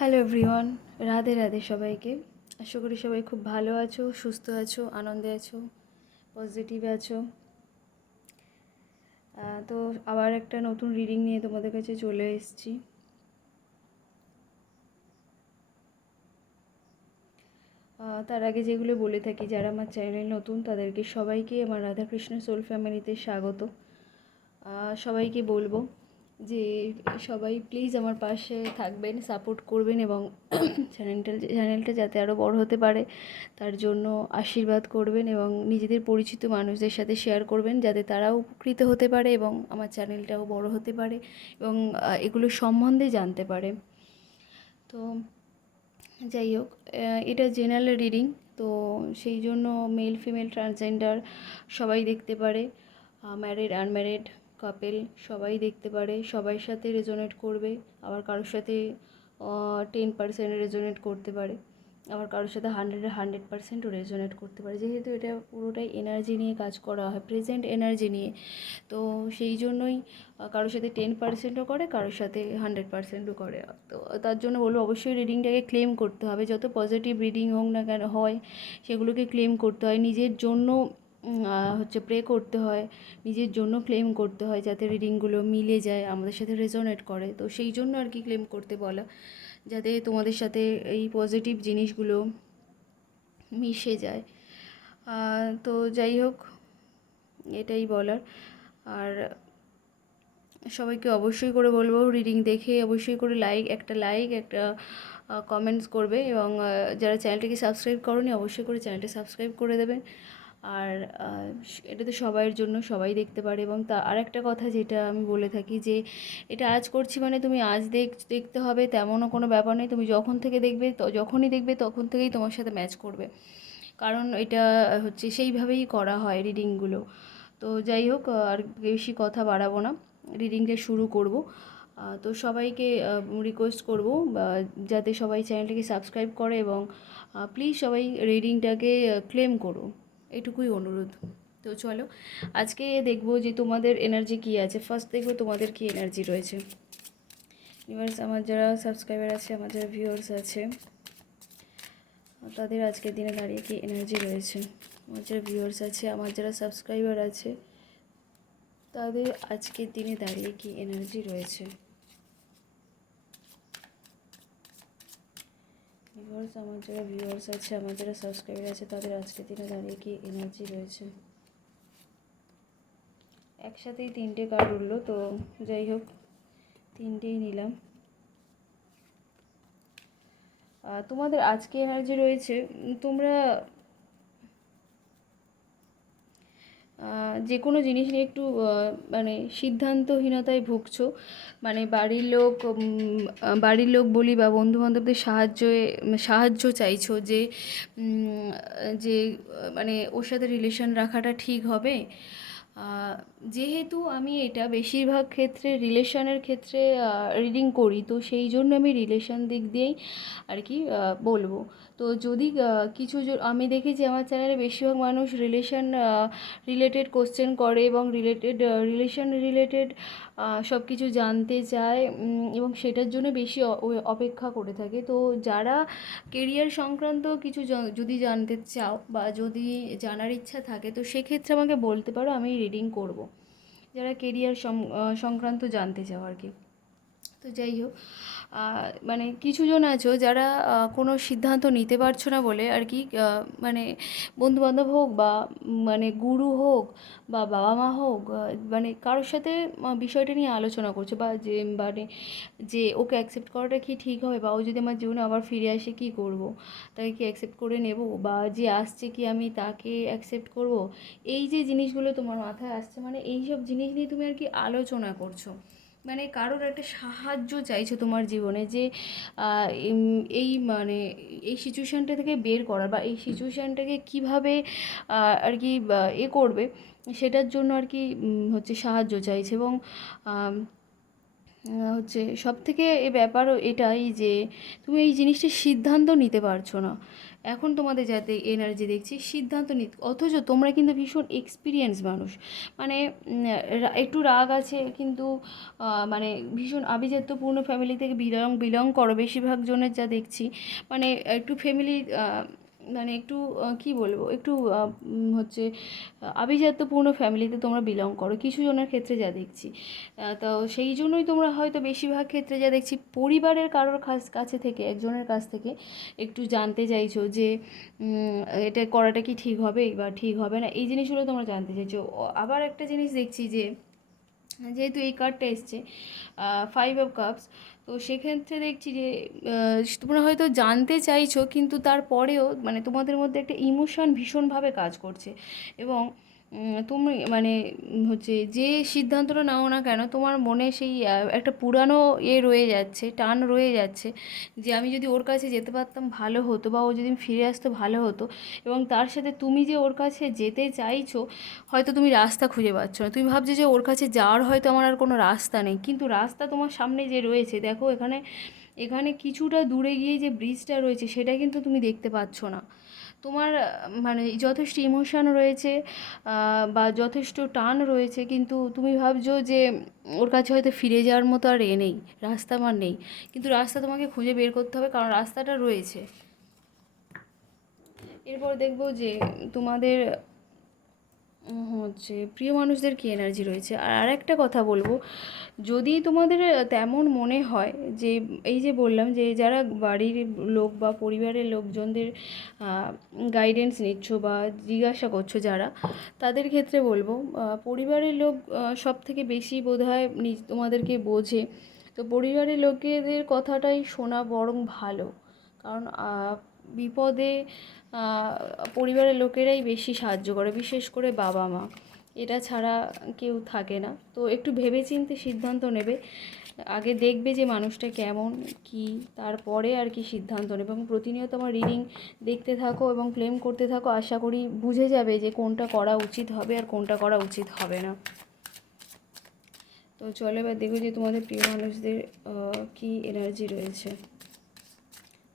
Hello everyone, Radhe Radhe সবাইকে। আশা করি সবাই খুব ভালো আছো, সুস্থ আছো, আনন্দে আছো, পজিটিভ আছো। তো আবার একটা নতুন রিডিং নিয়ে তোমাদের কাছে চলে এসেছি। তার আগে যেগুলো বলে থাকি, যারা আমার চ্যানেলে নতুন তাদেরকে সবাইকে আমার রাধাকৃষ্ণ সোল ফ্যামিলিতে স্বাগত। সবাইকে বলবো যে সবাই প্লিজ আমার পাশে থাকবেন, সাপোর্ট করবেন এবং চ্যানেলটা যাতে আরও বড় হতে পারে তার জন্য আশীর্বাদ করবেন এবং নিজেদের পরিচিত মানুষদের সাথে শেয়ার করবেন যাতে তারাও উপকৃত হতে পারে এবং আমার চ্যানেলটাও বড় হতে পারে এবং এগুলো সম্বন্ধে জানতে পারে। তো যাই হোক, এটা জেনারেল রিডিং, তো সেই জন্য মেল ফিমেল ট্রান্সজেন্ডার সবাই দেখতে পারে, ম্যারিড আনম্যারিড কাপেল সবাই দেখতে পারে, সবার সাথে রেজোনেট করবে। আবার কারোর সাথে 10% রেজোনেট করতে পারে, আবার কারোর সাথে 100% রেজোনেট করতে পারে, যেহেতু এটা পুরোটাই এনার্জি নিয়ে কাজ করা হয়, প্রেজেন্ট এনার্জি নিয়ে। তো সেই জন্যই কারোর সাথে 10%ও করে, কারোর সাথে 100%ও করে। তো তার জন্য বলবো অবশ্যই রিডিংটাকে ক্লেম করতে হবে, যত পজিটিভ রিডিং হোক না কেন হয় সেগুলোকে ক্লেম করতে হয়, নিজের জন্য প্রে করতে হয়, নিজের জন্য ক্লেম করতে হয় যাতে রিডিংগুলো মিলে যায়, আমাদের সাথে রেজোনেট করে। তো সেই জন্য আর কি ক্লেম করতে বলা, যাতে তোমাদের সাথে এই পজিটিভ জিনিসগুলো মিশে যায়। তো যাই হোক, এটাই বলার। আর সবাইকে অবশ্যই করে বলবো রিডিং দেখে অবশ্যই করে একটা কমেন্টস করবে এবং যারা চ্যানেলটাকে সাবস্ক্রাইব করোনি অবশ্যই করে চ্যানেলটা সাবস্ক্রাইব করে দেবেন। আর এটা তো সবাইয়ের জন্য, সবাই দেখতে পারে। এবং আর একটা কথা যেটা আমি বলে থাকি যে এটা আজ করছি মানে তুমি আজ দেখতে হবে তেমনও কোনো ব্যাপার নেই, তুমি যখনই দেখবে তখন থেকেই তোমার সাথে ম্যাচ করবে, কারণ এটা সেইভাবেই করা হয় রিডিংগুলো। তো যাই হোক, আর বেশি কথা বাড়াবো না, রিডিংটা শুরু করব। তো সবাইকে রিকোয়েস্ট করব যাতে সবাই চ্যানেলটাকে সাবস্ক্রাইব করে এবং প্লিজ সবাই রিডিংটাকে ক্লেম করো, এটুকুই অনুরোধ। তো চলো আজকে দেখবো যে তোমাদের এনার্জি কী আছে। ফার্স্ট দেখবো তোমাদের কী এনার্জি রয়েছে। ইউনিভার্স, আমার যারা সাবস্ক্রাইবার আছে, আমার যারা ভিউয়ার্স আছে, তাদের আজকের দিনে দাঁড়িয়ে কী এনার্জি রয়েছে। আমার যারা ভিউয়ার্স আছে, আমার যারা সাবস্ক্রাইবার আছে, তাদের আজকের দিনে দাঁড়িয়ে কী এনার্জি রয়েছে। ভিউয়ার্স, আমার যারা ভিউয়ার্স আছে, আমার যারা সাবস্ক্রাইবার আছে, তাদের আজকের দিনে দাঁড়িয়ে কী এনার্জি রয়েছে। একসাথেই 3টে কার্ড উঠলো, তো যাই হোক 3টেই নিলাম। তোমাদের আজকে এনার্জি রয়েছে, তোমরা যে কোনো জিনিস নিয়ে একটু মানে সিদ্ধান্তহীনতায় ভুগছো, মানে বাড়ির লোক বলি বা বন্ধুবান্ধবদের সাহায্য চাইছো যে যে মানে ওর সাথে রিলেশন রাখাটা ঠিক হবে। যেহেতু আমি এটা বেশিরভাগ ক্ষেত্রে রিলেশনের ক্ষেত্রে রিডিং করি, তো সেই জন্য আমি রিলেশন দিক দিয়েই আর কি বলবো। তো যদি আমি দেখেছি আমার চ্যানেলে বেশিরভাগ মানুষ রিলেটেড কোশ্চেন করে এবং রিলেশন রিলেটেড সব কিছু জানতে চায় এবং সেটার জন্য বেশি অপেক্ষা করে থাকে। তো যারা কেরিয়ার সংক্রান্ত কিছু যদি জানতে চাও বা যদি জানার ইচ্ছা থাকে, তো সেক্ষেত্রে আমাকে বলতে পারো, আমি রিডিং করব, যারা কেরিয়ার সংক্রান্ত জানতে চাও আর কি। তো যাই হোক, মানে কিছুজন আছো যারা কোনো সিদ্ধান্ত নিতে পারছো না বলে আর কি, মানে বন্ধুবান্ধব হোক বা মানে গুরু হোক বা বাবা মা হোক, মানে কারোর সাথে বিষয়টা নিয়ে আলোচনা করছো, বা যে ওকে অ্যাকসেপ্ট করাটা কি ঠিক হবে, বা ও যদি আমার জীবনে আবার ফিরে আসে কী করব, তাকে কি অ্যাকসেপ্ট করে নেব, বা যে আসছে কি আমি তাকে অ্যাকসেপ্ট করব। এই যে জিনিসগুলো তোমার মাথায় আসছে, মানে এই সব জিনিস নিয়ে তুমি আর কি আলোচনা করছো, মানে কারোর একটা সাহায্য চাইছো তোমার জীবনে, যে মানে এই সিচুয়েশানটা থেকে বের করার, বা এই সিচুয়েশানটাকে কীভাবে আর কি করবে সেটার জন্য আর কি সাহায্য চাইছে। এবং হচ্ছে সবথেকে এ ব্যাপারও এটাই যে তুমি এই জিনিসটার সিদ্ধান্ত নিতে পারছো না। এখন তোমাদের যাতে এনার্জি দেখছি সিদ্ধান্ত নিতে, অথচ তোমরা কিন্তু ভীষণ এক্সপিরিয়েন্স মানুষ। মানে একটু রাগ আছে কিন্তু মানে ভীষণ আভিজাত্যপূর্ণ ফ্যামিলি থেকে বিলং করো বেশিরভাগ জনের যা দেখছি। মানে একটু ফ্যামিলি মানে একটু কী বলবো, একটু হচ্ছে আভিজাত্যপূর্ণ ফ্যামিলিতে তোমরা বিলং করো কিছু জনের ক্ষেত্রে যা দেখছি। তো সেই জন্যই তোমরা হয়তো বেশিরভাগ ক্ষেত্রে যা দেখছি পরিবারের কারোর কাছে থেকে, একজনের কাছ থেকে একটু জানতে চাইছো যে এটা করাটা কি ঠিক হবে বা ঠিক হবে না, এই জিনিসগুলো তোমরা জানতে চাইছো। আবার একটা জিনিস দেখছি যে যেহেতু এই কার্ডটা এসছে 5 অফ কাপস, তো সেক্ষেত্রে দেখছি যে তোমরা হয়তো জানতে চাইছো কিন্তু তারপরেও মানে তোমাদের মধ্যে একটা ইমোশন ভীষণভাবে কাজ করছে। এবং তুমি মানে হচ্ছে যে সিদ্ধান্তটা নাও না কেন তোমার মনে সেই একটা পুরানো রয়ে যাচ্ছে, টান রয়ে যাচ্ছে যে আমি যদি ওর কাছে যেতে পারতাম ভালো হতো, বা ও যদি ফিরে আসতো ভালো হতো। এবং তার সাথে তুমি যে ওর কাছে যেতে চাইছো, হয়তো তুমি রাস্তা খুঁজে পাচ্ছ না, তুমি ভাবছো যে ওর কাছে যাওয়ার হয়তো আমার আর কোনো রাস্তা নেই, কিন্তু রাস্তা তোমার সামনে যে রয়েছে দেখো, এখানে এখানে কিছুটা দূরে গিয়ে যে ব্রিজটা রয়েছে সেটা কিন্তু তুমি দেখতে পাচ্ছ না। তোমার মানে যথেষ্ট ইমোশন রয়েছে বা যথেষ্ট টান রয়েছে, কিন্তু তুমি ভাবছো যে ওর কাছে হয়তো ফিরে যাওয়ার মতো আর নেই, রাস্তা আমার নেই। কিন্তু রাস্তা তোমাকে খুঁজে বের করতে হবে, কারণ রাস্তাটা রয়েছে। এরপর দেখবো যে তোমাদের হচ্ছে প্রিয় মানুষদের কী এনার্জি রয়েছে। আর আরেকটা কথা বলবো, যদি তোমাদের তেমন মনে হয় যে এই যে বললাম যে যারা বাড়ির লোক বা পরিবারের লোকজনদের গাইডেন্স নিচ্ছ বা জিজ্ঞাসা করছো যারা, তাদের ক্ষেত্রে বলবো পরিবারের লোক সব থেকে বেশি বোধহয় তোমাদেরকে বোঝে। তো পরিবারের লোকেদের কথাটাই শোনা বরং ভালো, কারণ বিপদে পরিবারের লোকেরাই বেশি সাহায্য করে, বিশেষ করে বাবা মা, এটা ছাড়া কেউ থাকে না। তো একটু ভেবেচিন্তে সিদ্ধান্ত নেবে, আগে দেখবে যে মানুষটা কেমন কি, তারপরে আর কি সিদ্ধান্ত নেবে। এবং প্রতিনিয়ত আমার রিডিং দেখতে থাকো এবং ক্লেম করতে থাকো, আশা করি বুঝে যাবে যে কোনটা করা উচিত হবে আর কোনটা করা উচিত হবে না। তো চলো এবার দেখো যে তোমাদের প্রিয় মানুষদের কি এনার্জি রয়েছে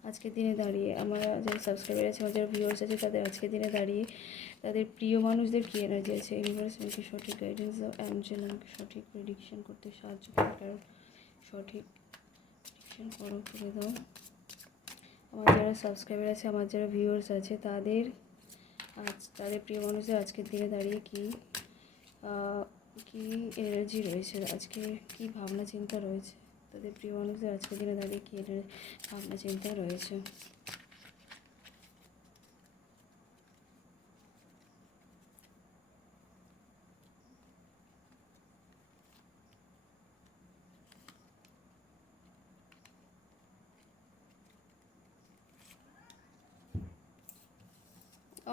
আজকের দিনে দাঁড়িয়ে। আমার যারা সাবস্ক্রাইবার আছে, আমার যারা ভিউয়ার্স আছে, তাদের আজকের দিনে দাঁড়িয়ে তাদের প্রিয় মানুষদের কী এনার্জি আছে। ইউনিভার্স আমাকে সঠিক গাইডেন্স দাও, অ্যাঞ্জেল আমাকে সঠিক প্রেডিকশন করতে সাহায্য করো, কারণ সঠিক প্রেডিকশন করো করে দাও। আমার যারা সাবস্ক্রাইবার আছে, আমার যারা ভিউয়ার্স আছে, তাদের তাদের প্রিয় মানুষদের আজকের দিনে দাঁড়িয়ে কি এনার্জি রয়েছে, আজকে কি ভাবনা চিন্তা রয়েছে, তাদের প্রিয় মানুষদের আজকের দিনে দাঁড়িয়ে কী ভাবনা চিন্তা রয়েছে।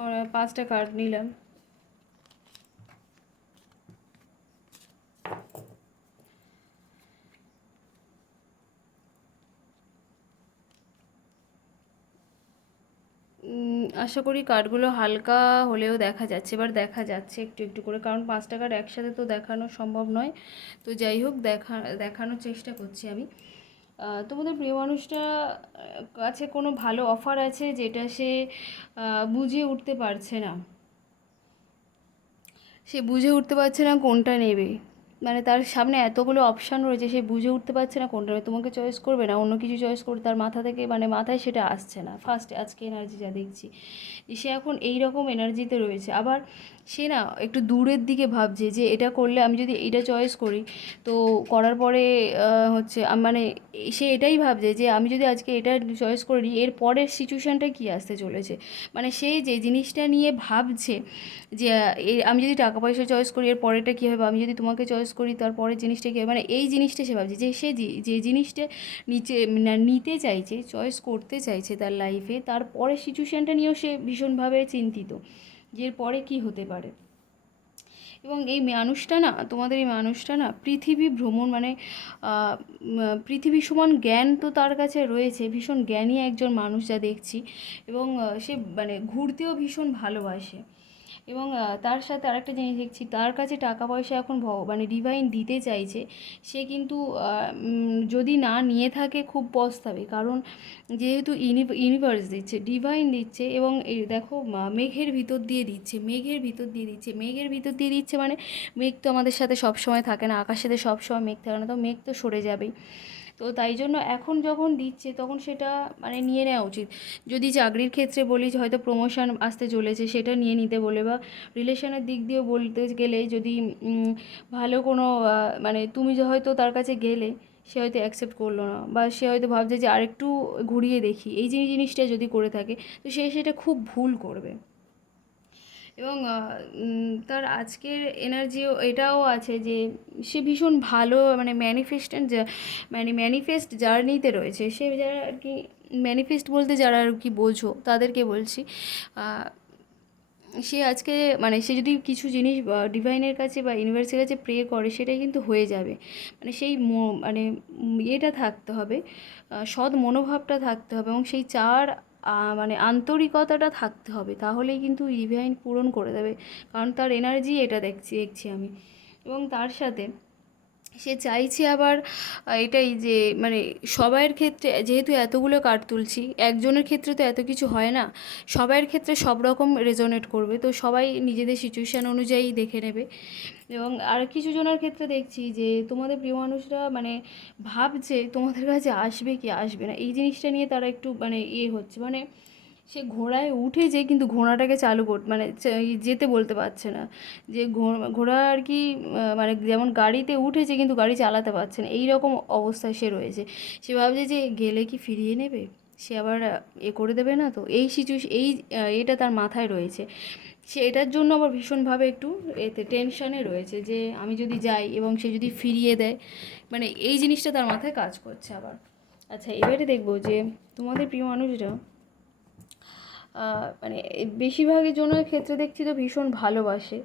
আর 5টা কার্ড নিলাম। আশা করি কার্ডগুলো হালকা হলেও দেখা যাচ্ছে, এবার দেখা যাচ্ছে একটু একটু করে, কারণ 5টা কার্ড একসাথে তো দেখানো সম্ভব নয়। তো যাই হোক দেখানোর চেষ্টা করছি আমি। তোমাদের প্রিয় মানুষটা কাছে কোনো ভালো অফার আছে যেটা সে বুঝে উঠতে পারছে না, সে বুঝে উঠতে পারছে না কোনটা নেবে। মানে তার সামনে এতগুলো অপশান রয়েছে, সে বুঝে উঠতে পারছে না কোনটা নেবে, তোমাকে চয়েস করবে না অন্য কিছু চয়েস করবে, তার মাথা থেকে মানে মাথায় সেটা আসছে না। ফার্স্ট আজকে এনার্জি যা দেখছি, সে এখন এই রকম এনার্জিতে রয়েছে। আবার সে না একটু দূরের দিকে ভাবছে যে এটা করলে আমি যদি এইটা চয়েস করি, তো করার পরে হচ্ছে মানে সে এটাই ভাবছে যে আমি যদি আজকে এটা চয়েস করি এর পরের সিচুয়েশানটা কী আসতে চলেছে। মানে সে যে জিনিসটা নিয়ে ভাবছে যে আমি যদি টাকা পয়সা চয়েস করি এর পরেরটা কী হবে, আমি যদি তোমাকে চয়েস করি তার পরের জিনিসটা কী হবে, মানে এই জিনিসটা সে ভাবছে যে সে যে জিনিসটা নিতে চাইছে, চয়েস করতে চাইছে তার লাইফে, তার পরের সিচুয়েশানটা নিয়েও সে ভীষণভাবে চিন্তিত যে এর পরে কী হতে পারে। এবং এই মানুষটা না, তোমাদের এই মানুষটা না পৃথিবী ভ্রমণ মানে পৃথিবী সমান জ্ঞান তো তার কাছে রয়েছে, ভীষণ জ্ঞানী একজন মানুষ যা দেখছি। এবং সে মানে ঘুরতেও ভীষণ ভালোবাসে। এবং তার সাথে আরেকটা জিনিস দেখছি, তার কাছে টাকা পয়সা এখন মানে ডিভাইন দিতে চাইছে। সে কিন্তু যদি না নিয়ে থাকে খুব পস্তাবে, কারণ যেহেতু ইউনিভার্স দিচ্ছে, ডিভাইন দিচ্ছে, এবং এই দেখো মেঘের ভিতর দিয়ে দিচ্ছে, মেঘের ভিতর দিয়ে দিচ্ছে, মেঘের ভিতর দিয়ে দিচ্ছে, মানে মেঘ তো আমাদের সাথে সব সময় থাকে না, আকাশের সাথে সব সময় মেঘ থাকে না, তো মেঘ তো সরে যাবেই। তো তাই জন্য এখন যখন দিচ্ছে তখন সেটা মানে নিয়ে নেওয়া উচিত। যদি চাকরির ক্ষেত্রে বলি যে হয়তো প্রমোশন আসতে চলেছে, সেটা নিয়ে নিতে বলে, বা রিলেশনের দিক দিয়েও বলতে গেলে যদি ভালো কোনো মানে তুমি যে হয়তো তার কাছে গেলে, সে হয়তো অ্যাকসেপ্ট করলো না, বা সে হয়তো ভাবছে যে আরেকটু ঘুরিয়ে দেখি, এই জিনিসটা যদি করে থাকে, তো সে সেটা খুব ভুল করবে। এবং তার আজকের এনার্জিও এটাও আছে যে সে ভীষণ ভালো মানে ম্যানিফেস্ট জার্নিতে রয়েছে সে, যারা আর কি ম্যানিফেস্ট বলতে যারা আর কি বোঝো তাদেরকে বলছি। সে আজকে মানে সে যদি কিছু জিনিস ডিভাইনের কাছে বা ইউনিভার্সের কাছে প্রে করে, সেটাই কিন্তু হয়ে যাবে। মানে সেই মানে ইয়েটা থাকতে হবে, সৎ মনোভাবটা থাকতে হবে, এবং সেই মানে আন্তরিকতাটা থাকতে হবে, তাহলেই কিন্তু ডিভাইন পূরণ করে দেবে, কারণ তার এনার্জি এটা দেখছি আমি। এবং তার সাথে সে চাইছে আবার এটাই যে মানে সবাইয়ের ক্ষেত্রে যেহেতু এতগুলো কার্ড তুলছি, একজনের ক্ষেত্রে তো এত কিছু হয় না, সবাইয়ের ক্ষেত্রে সব রকম রেজোনেট করবে, তো সবাই নিজেদের সিচুয়েশান অনুযায়ী দেখে নেবে। এবং আর কিছু জনের ক্ষেত্রে দেখছি যে তোমাদের প্রিয় মানুষরা মানে ভাবছে তোমাদের কাছে আসবে কি আসবে না, এই জিনিসটা নিয়ে তারা একটু মানে হচ্ছে, মানে সে ঘোড়ায় উঠেছে কিন্তু ঘোড়াটাকে চালু মানে যেতে বলতে পারছে না, যে ঘোড়া আর কি মানে যেমন গাড়িতে উঠেছে কিন্তু গাড়ি চালাতে পারছে না, এই রকম অবস্থায় সে রয়েছে। সে ভাবছে যে গেলে কি ফিরিয়ে নেবে, সে আবার করে দেবে না, তো এই সিচুয়েশন এটা তার মাথায় রয়েছে। সে এটার জন্য আবার ভীষণভাবে একটু টেনশনে রয়েছে, যে আমি যদি যাই এবং সে যদি ফিরিয়ে দেয়, মানে এই জিনিসটা তার মাথায় কাজ করছে আবার। আচ্ছা, এবারে দেখবো যে তোমাদের প্রিয় মানুষরা মানে বেশিরভাগই জনের ক্ষেত্রে দেখছি তো ভীষণ ভালোবাসে,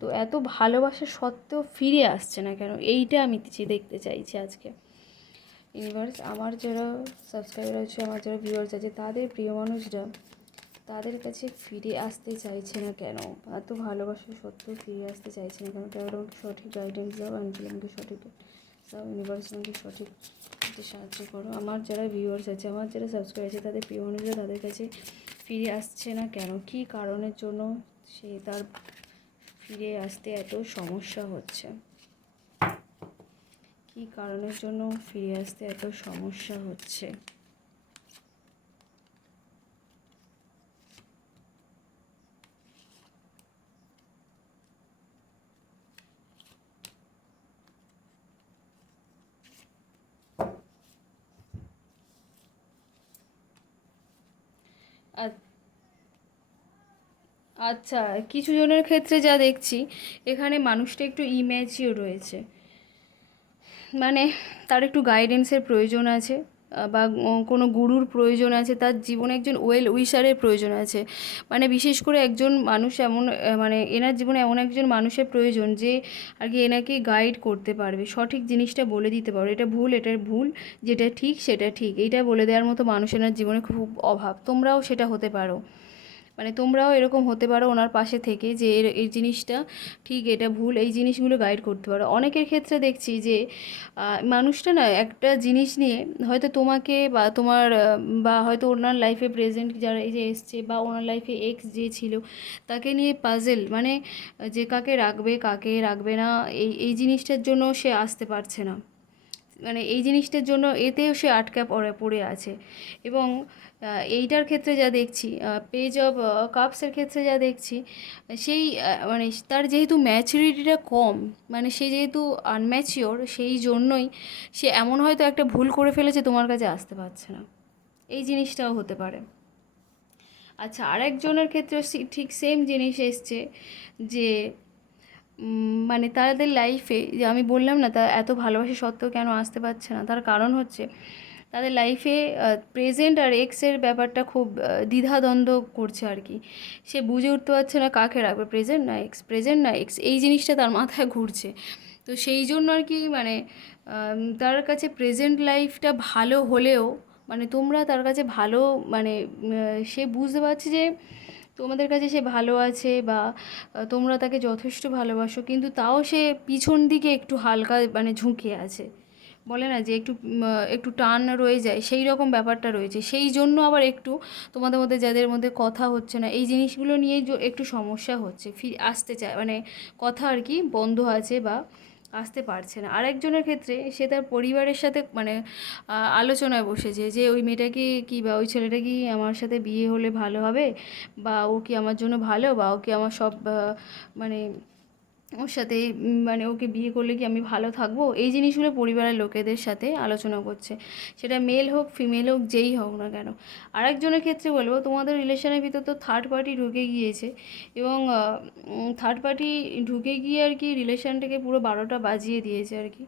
তো এত ভালোবাসা সত্ত্বেও ফিরে আসছে না কেন, এইটা আমি দেখতে চাইছি আজকে। ইউনিভার্স, আমার যারা সাবস্ক্রাইবার আছে, আমার যারা ভিউয়ার্স আছে, তাদের প্রিয় মানুষরা তাদের কাছে ফিরে আসতে চাইছে না কেন, এত ভালোবাসা সত্ত্বেও ফিরে আসতে চাইছে না কেন, তারা আমাকে সঠিক গাইডেন্স দাও, অ্যাঞ্জেল আমাকে সঠিক দাও, ইউনিভার্স আমাকে সঠিক সাহায্য করো। আমার যারা ভিউয়ার্স আছে, আমার যারা সাবস্ক্রাইবার আছে, তাদের প্রিয় মানুষরা তাদের কাছে ফিরে আসছে না কেন, কী কারণের জন্য সে তার ফিরে আসতে এত সমস্যা হচ্ছে, কী কারণের জন্য ফিরে আসতে এত সমস্যা হচ্ছে। আচ্ছা, কিছু জনের ক্ষেত্রে যা দেখছি, এখানে মানুষটা একটু ইম্যাচিওর রয়েছে, মানে তার একটু গাইডেন্সের প্রয়োজন আছে, বা কোনো গুরুর প্রয়োজন আছে, তার জীবনে একজন ওয়েল উইশারের প্রয়োজন আছে। মানে বিশেষ করে একজন মানুষ এমন মানে এনার জীবনে এমন একজন মানুষের প্রয়োজন, যে আর কি এনাকে গাইড করতে পারবে, সঠিক জিনিসটা বলে দিতে পারবে, এটা ভুল, এটার ভুল, যেটা ঠিক সেটা ঠিক, এইটা বলে দেওয়ার মতো মানুষ এনার জীবনে খুব অভাব। তোমরাও সেটা হতে পারো, মানে তোমরাও এরকম হতে পারো ওনার পাশে থেকে, যে এই জিনিসটা ঠিক এটা ভুল, এই জিনিসগুলো গাইড করতে পারো। অনেকের ক্ষেত্রে দেখছি যে মানুষটা না একটা জিনিস নিয়ে হয়তো তোমাকে বা তোমার বা হয়তো ওনার লাইফে প্রেজেন্ট যারা এই যে এসছে, বা ওনার লাইফে এক্স যে ছিল, তাকে নিয়ে পাজেল, মানে যে কাকে রাখবে কাকে রাখবে না, এই জিনিসটার জন্য সে আসতে পারছে না, মানে এই জিনিসটার জন্য এতেও সে আটকা পড়ে আছে। এবং এইটার ক্ষেত্রে যা দেখছি, পেজ অফ কাপসের ক্ষেত্রে যা দেখছি, সেই মানে তার যেহেতু ম্যাচুরিটিটা কম, মানে সে যেহেতু আনম্যাচিওর, সেই জন্যই সে এমন হয়তো একটা ভুল করে ফেলেছে, তোমার কাছে আসতে পারছে না, এই জিনিসটাও হতে পারে। আচ্ছা, আরেকজনের ক্ষেত্রে ঠিক সেম জিনিস এসছে, যে মানে তাদের লাইফে, যে আমি বললাম না তা এত ভালোবাসা সত্ত্বেও কেন আসতে পারছে না, তার কারণ হচ্ছে তাদের লাইফে প্রেজেন্ট আর এক্সের ব্যাপারটা খুব দ্বিধাদ্বন্দ্ব করছে আর কি। সে বুঝে উঠতে পারছে না কাকে রাখবে, প্রেজেন্ট না এক্স, প্রেজেন্ট না এক্স, এই জিনিসটা তার মাথায় ঘুরছে। তো সেই জন্য আর কি মানে তার কাছে প্রেজেন্ট লাইফটা ভালো হলেও, মানে তোমরা তার কাছে ভালো, মানে সে বুঝতে পারছে যে তোমাদের কাছে সে ভালো আছে বা তোমরা তাকে যথেষ্ট ভালোবাসো, কিন্তু তাও সে পিছন দিকে একটু হালকা মানে ঝুঁকে আছে, বলে না যে একটু একটু টান রয়ে যায়, সেই রকম ব্যাপারটা রয়েছে। সেই জন্য আবার একটু তোমাদের মধ্যে যাদের মধ্যে কথা হচ্ছে না, এই জিনিসগুলো নিয়েই একটু সমস্যা হচ্ছে, আসতে চায় মানে কথা আর কি বন্ধ আছে বা আসতে পারছে না। আরেকজনের ক্ষেত্রে সে তার পরিবারের সাথে মানে আলোচনায় বসেছে যে ওই মেয়েটাকে কি বা ওই ছেলেটা কি আমার সাথে বিয়ে হলে ভালো হবে, বা ও কি আমার জন্য ভালো, বা ও কি আমার সব মানে ওর সাথে মানে ওকে বিয়ে করলে কি আমি ভালো থাকবো, এই জিনিসগুলো পরিবারের লোকেদের সাথে আলোচনা করছে, সেটা মেল হোক ফিমেল হোক যেই হোক না কেন। আরেকজনের ক্ষেত্রে বলবো তোমাদের রিলেশনের ভিতর তো থার্ড পার্টি ঢুকে গিয়েছে, এবং থার্ড পার্টি ঢুকে গিয়ে আর কি রিলেশনটাকে পুরো 12টা বাজিয়ে দিয়েছে আর কি।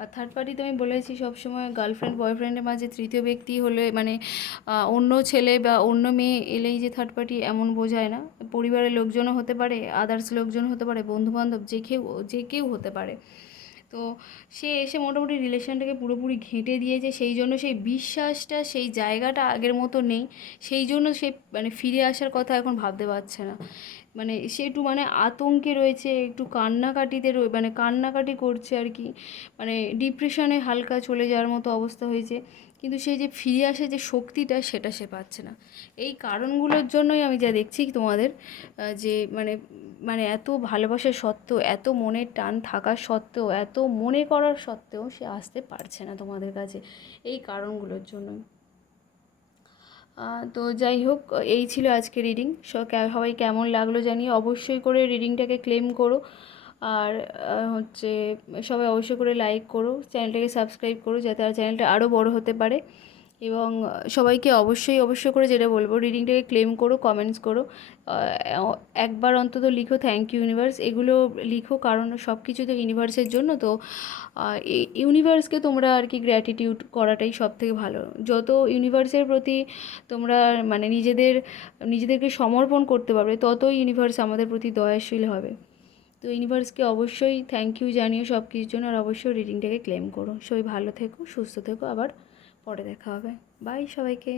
আর থার্ড পার্টি তো আমি বলেছি সবসময় গার্লফ্রেন্ড বয়ফ্রেন্ডের মাঝে তৃতীয় ব্যক্তি হলে মানে অন্য ছেলে বা অন্য মেয়ে এলেই যে থার্ড পার্টি এমন বোঝায় না, পরিবারের লোকজনও হতে পারে, আদার্স লোকজন হতে পারে, বন্ধুবান্ধব যে কেউ হতে পারে। তো সে এসে মোটামুটি রিলেশনটাকে পুরোপুরি ঘেঁটে দিয়েছে, সেই জন্য সেই বিশ্বাসটা সেই জায়গাটা আগের মতো নেই, সেই জন্য সে মানে ফিরে আসার কথা এখন ভাবতে পারছে না। মানে সে একটু মানে আতঙ্কে রয়েছে, একটু কান্নাকাটিতে মানে কান্নাকাটি করছে আর কি, মানে ডিপ্রেশনে হালকা চলে যাওয়ার মতো অবস্থা হয়েছে, কিন্তু সেই যে ফিরে আসে যে শক্তিটা সেটা সে পাচ্ছে না। এই কারণগুলোর জন্যই আমি যা দেখছি তোমাদের যে মানে মানে এত ভালোবাসা সত্ত্বেও, এত মনের টান থাকা সত্ত্বেও, এত মনে করার সত্ত্বেও সে আসতে পারছে না তোমাদের কাছে, এই কারণগুলোর জন্যই। তো যাই হোক, এই ছিল আজকে রিডিং। সবাই কেমন লাগলো জানিয়ে অবশ্যই করে রিডিংটাকে ক্লেম করো। আর হচ্ছে সবাই অবশ্যই করে লাইক করো, চ্যানেলটাকে সাবস্ক্রাইব করো, যাতে আর চ্যানেলটা আরও বড় হতে পারে। এবং সবাইকে অবশ্যই করে যেটা বলবো, রিডিংটাকে ক্লেম করো, কমেন্টস করো, একবার অন্তত লিখো থ্যাংক ইউ ইউনিভার্স, এগুলো লিখো, কারণ সব কিছু তো ইউনিভার্সের জন্য। তো এই ইউনিভার্সকে তোমরা আর কি গ্র্যাটিটিউড করাটাই সব থেকে ভালো। যত ইউনিভার্সের প্রতি তোমরা মানে নিজেদেরকে সমর্পণ করতে পারবে, ততই ইউনিভার্স আমাদের প্রতি দয়াশীল হবে। তো ইউনিভার্সকে অবশ্যই থ্যাংক ইউ জানিও সব কিছুর জন্য, আর অবশ্যই রিডিংটাকে ক্লেম করো। সবাই ভালো থেকো, সুস্থ থেকো, আবার পরে দেখা হবে। বাই সবাইকে।